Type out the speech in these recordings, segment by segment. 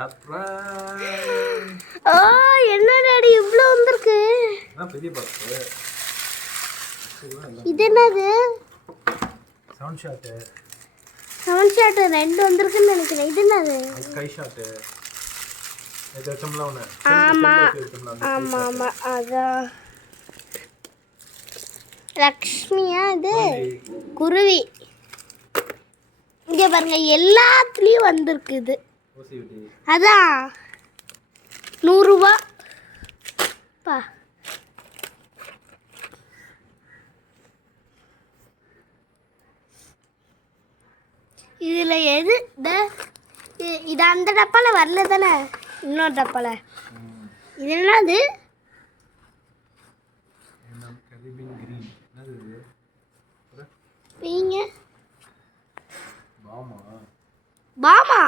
Surprise. ஓ என்ன daddy இவ்ளோ வந்திருக்கு? பெரிய பாக்ஸ். இது என்னது? Sound shot. சவுண்ட் ஷாட் ரெண்டு வந்திருக்குன்னு நினைக்கிறேன். இது என்னது? Sky shot. இது வெச்சம்ல ஒண்ணு. ஆமா ஆமா அதான். லக்ஷ்மியா இது? குருவி. இங்க பாருங்க எல்லாத்துலயும் வந்திருக்குது. அதான் 100 ரூபாய் பா. இதுல எது இது அந்த டப்பால வரல தானே? இன்னொரு டப்பால இது என்னது? நீங்க பாமா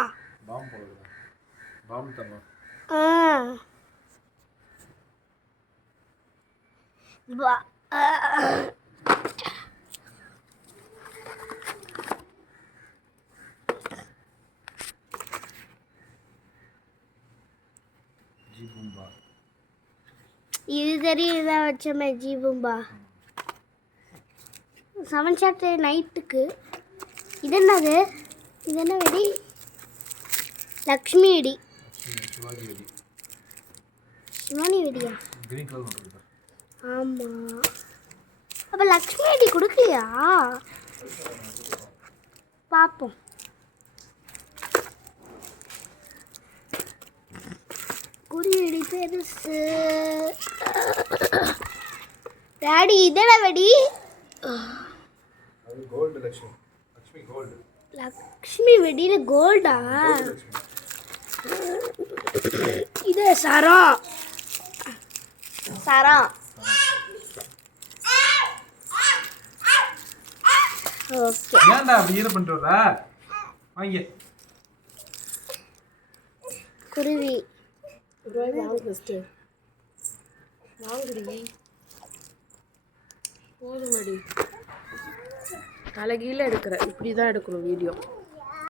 பாம் தரமா? இது தெரியுதா வச்சமே ஜீபும்பா. 7 ஷாட் நைட்டுக்கு. இது என்னது? இது என்ன வெடி? லக்ஷ்மி வெடி. சிவானி வெடியா? ஆமா. அப்ப லக்ஷ்மி வெடி கொடுக்கலையா? பாப்போம். குருவி வெடி பெருசு. டாடி இதென்ன வெடி? அது கோல்ட் லக்ஷ்மி. லக்ஷ்மி கோல்ட். லக்ஷ்மி வெடியில கோல்டா? இது சரம். சரம். ஓகே. ஏன்டா அப்படி ஈர பண்ணிட்டு வர? வாங்க. குருவி. வாங்க ஃபர்ஸ்ட். வாங்குடி. போதுமடி. தலைகீழ எடுக்கிற. இப்படி தான் எடுக்கணும் வீடியோ.